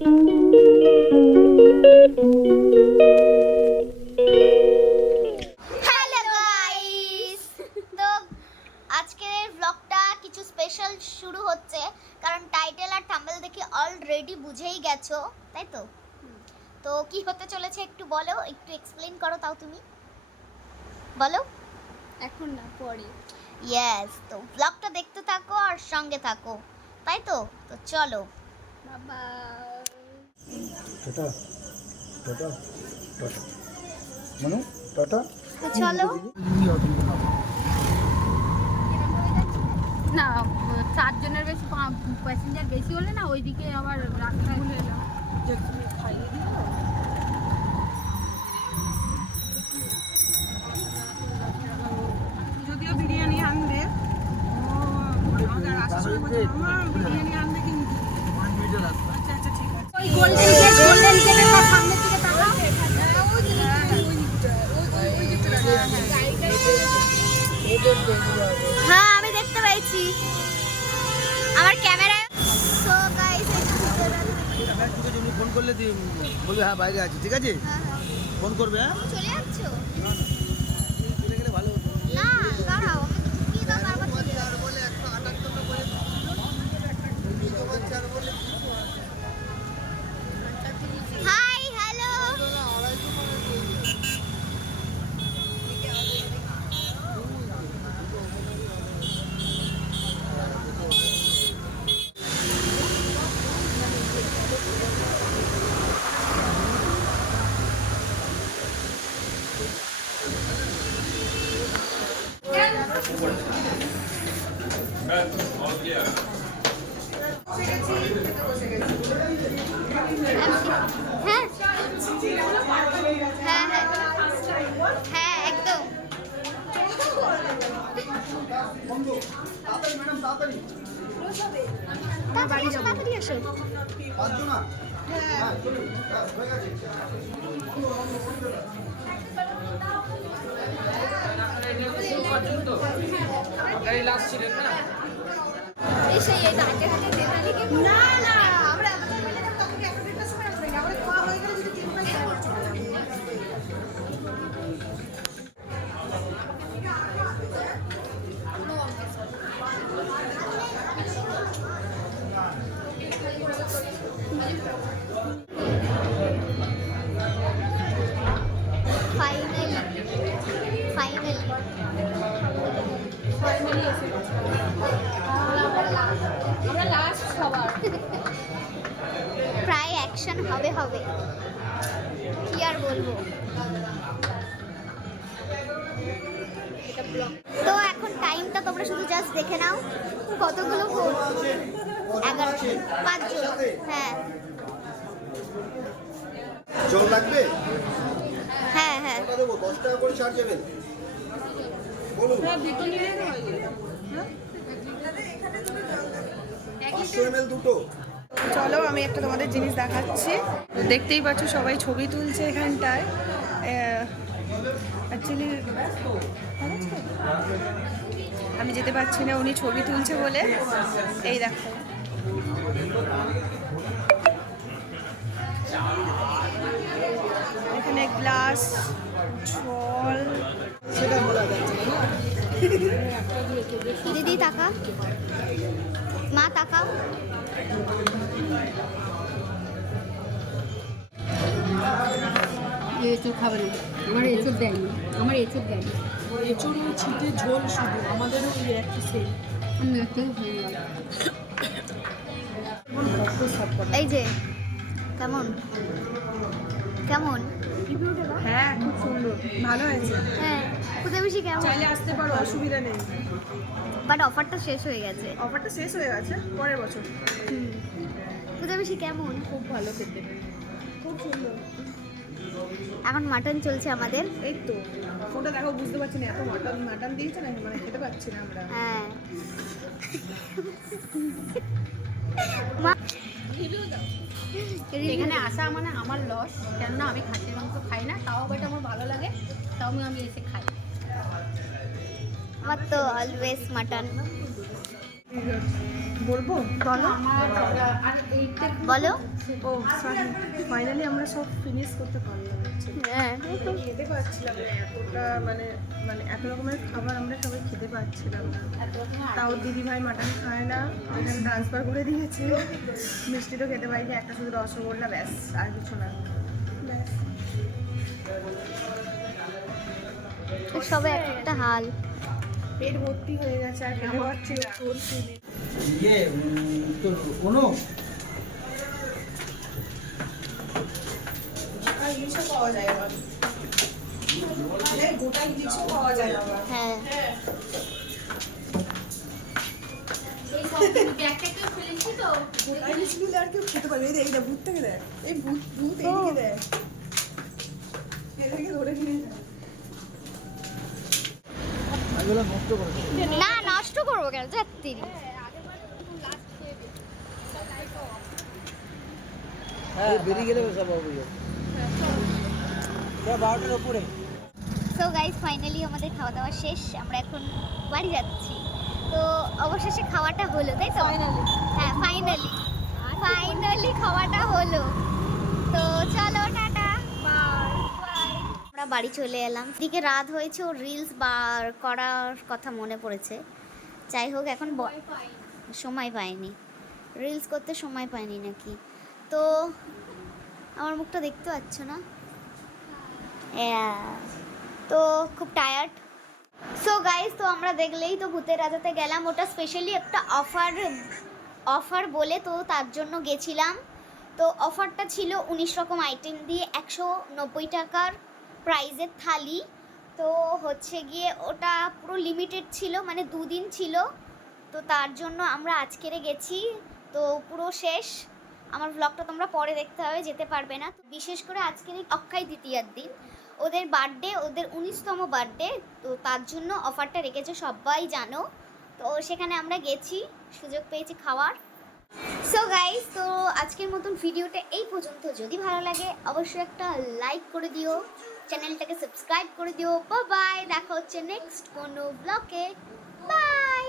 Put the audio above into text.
Guys, তো আজকের ব্লগটা কিছু স্পেশাল শুরু হচ্ছে, কারণ টাইটেল আর থাম্বনেল দেখে অলরেডি বুঝেই গেছো, তাই তো? তো কি হতে চলেছে একটু বলো, একটু এক্সপ্লেইন করো, তাও তুমি বলো। এখন না, পরে। ইয়েস, তো ব্লগটা দেখতে থাকো আর সঙ্গে থাকো, তাই তো? তো চলো। বাবা টাটা টাটা টাটা মানু টাটা। তো চলো। না, 4 জনের বেশি প্যাসেঞ্জার বেশি হলে না ওইদিকে আবার রাস্তা ভুলে এলাম। খাইয়ে দিল যদিও বিরিয়ানি আনবে। বিরিয়ানি আনবে কিন্তু আচ্ছা আচ্ছা ঠিক আছে। ওই গোল্ডেন গেটের সামনের দিকে তাকাও। হ্যাঁ, আমি দেখতে পেয়েছি আমার ক্যামেরায়। সো গাইস, ফোন করলে বলবে হ্যাঁ বাইরে আছি, ঠিক আছে? ফোন করবে। হ্যাঁ, চলে যাচ্ছ? চলে গেলে ভালো হতো। না, দাঁড়াও, আমি তো ঢুকিয়ে দাও, তারপর চলে যাও। Hi, hello. হ্যাঁ হ্যাঁ হ্যাঁ হ্যাঁ, একদম। তাড়াতাড়ি আসো, তাড়াতাড়ি আসো। না না, আমরা ফাইনালি আমরা লাস্ট খাবার। প্রায় অ্যাকশন হবে হবে, কি আর বলবো। তো এখন টাইমটা তোমরা শুধু জাস্ট দেখে নাও, কতগুলো ফোন। 11, 5 জন। হ্যাঁ জল লাগবে? হ্যাঁ হ্যাঁ। টাকা দেবো, 10 টাকা করে ছাড় যাবে। বলুন 500 ml দুটো। চলো, আমি একটা তোমাদের জিনিস দেখাচ্ছি। দেখতেই পাচ্ছ সবাই ছবি তুলছে এখানটায়। অ্যাকচুয়ালি আমি যেতে পারছি না, উনি ছবি তুলছে বলে। এই দেখো, এখানে গ্লাস, জল। দিদি তাকা, মা তাকাও। এসব খাবে না, আমার এসব দেয়নি, আমার এসব দেয়নি। এঁচড় ছিটে ঝোল শুধু, আমাদেরও একটা সেই। আমি একটু হয়ে গেল। এই যে কেমন কেমন? হ্যাঁ, খুব সুন্দর, ভালো হয়েছে। হ্যাঁ, কোথায় বেশি কেমন? চাইলে আসতে পারো, অসুবিধা নেই। বাট অফারটা শেষ হয়ে গেছে। অফারটা শেষ হয়ে গেছে, পরের বছর। কোথায় বেশি কেমন? খুব ভালো খেতে, খুব সুন্দর। এখন মাটন চলছে আমাদের। এই তো ফোনটা দেখো, বুঝতে পারছি না, এত মাটন দিয়েছে না, মানে খেতে পাচ্ছি না আমরা। হ্যাঁ, এখানে আসা মানে আমার লস, কেননা আমি খাসির মাংস খাই না, তাও বাট আমার ভালো লাগে, তাও আমি এসে খাই। আমার তো অলওয়েজ মাটন। বলবো বলো বলো। ও সরি, ফাইনালি আমরা সব ফিনিশ করতে পারলাম। হ্যাঁ খেতে পাচ্ছিলাম না এতটা, মানে মানে এত রকমের খাবার আমরা সবাই খেতে পাচ্ছিলাম না। তাও দিদি ভাই মাটন খায় না, এখানে ট্রান্সফার করে দিয়েছে। মিষ্টি তো খেতে পারিনি, একটা শুধু রসগোল্লা, ব্যাস আর কিছু না। ব্যাস সবে একটা হাল। পেট ভর্তি হয়ে গেছে আর খেতে পাচ্ছি না। ইয়ে তোর কোনো আর ইলিশও পাওয়া যায় আবার, গোটা ইলিশও পাওয়া যায় আবার। হ্যাঁ গোটা ইলিশ গুলো আর কেউ খেতে পারবে? এই দেখ, ভূত থেকে দেখ, এই ভূত ভূত এইদিকে দেখ, এদিকে ধরে নিয়ে যায়। এগুলো নষ্ট করে দেবো। না নষ্ট করবো কেন, যাত্রী। হ্যাঁ বেরিয়ে গেলে সব হবে। 12টার উপরে। সো গাইস ফাইনালি আমাদের খাওয়া দাওয়া শেষ, আমরা এখন বাড়ি যাচ্ছি। তো অবশেষে খাওয়াটা হলো, তাই তো? হ্যাঁ ফাইনালি খাওয়াটা হলো। তো চলো টাটা, বাই। আমরা বাড়ি চলে এলাম। দিকে রাত হয়েছে, ওর রিলস বার করার কথা মনে পড়েছে। যাই হোক এখন সময় পাইনি, রিলস করতে সময় পাইনি নাকি। তো আমার মুখটা দেখতে পাচ্ছ না? তো খুব টায়ার্ড। সো গাইস, তো আমরা দেখলেই তো ভূতের রাজাতে গেলাম। ওটা স্পেশালি একটা অফার বলে, তো তার জন্য গেছিলাম। তো অফারটা ছিল 19 রকম আইটেম দিয়ে 190 টাকার প্রাইজের থালি। তো হচ্ছে গিয়ে ওটা পুরো লিমিটেড ছিল, মানে 2 দিন ছিল। তো তার জন্য আমরা আজকেরে গেছি, তো পুরো শেষ। আমার ব্লগটা তোমরা পরে দেখতে হবে, যেতে পারবে না। বিশেষ করে আজকের এই অক্ষয় তৃতীয়ার দিন ওদের বার্থডে, ওদের 19তম বার্থডে, তো তার জন্য অফারটা রেখেছে, সবাই জানো। তো সেখানে আমরা গেছি, সুযোগ পেয়েছি খাওয়ার। সো গাইস, তো আজকের মতন ভিডিওটা এই পর্যন্ত। যদি ভালো লাগে অবশ্যই একটা লাইক করে দিও, চ্যানেলটাকে সাবস্ক্রাইব করে দিও। বাই, দেখা হচ্ছে নেক্সট কোনো ব্লগে। বাই।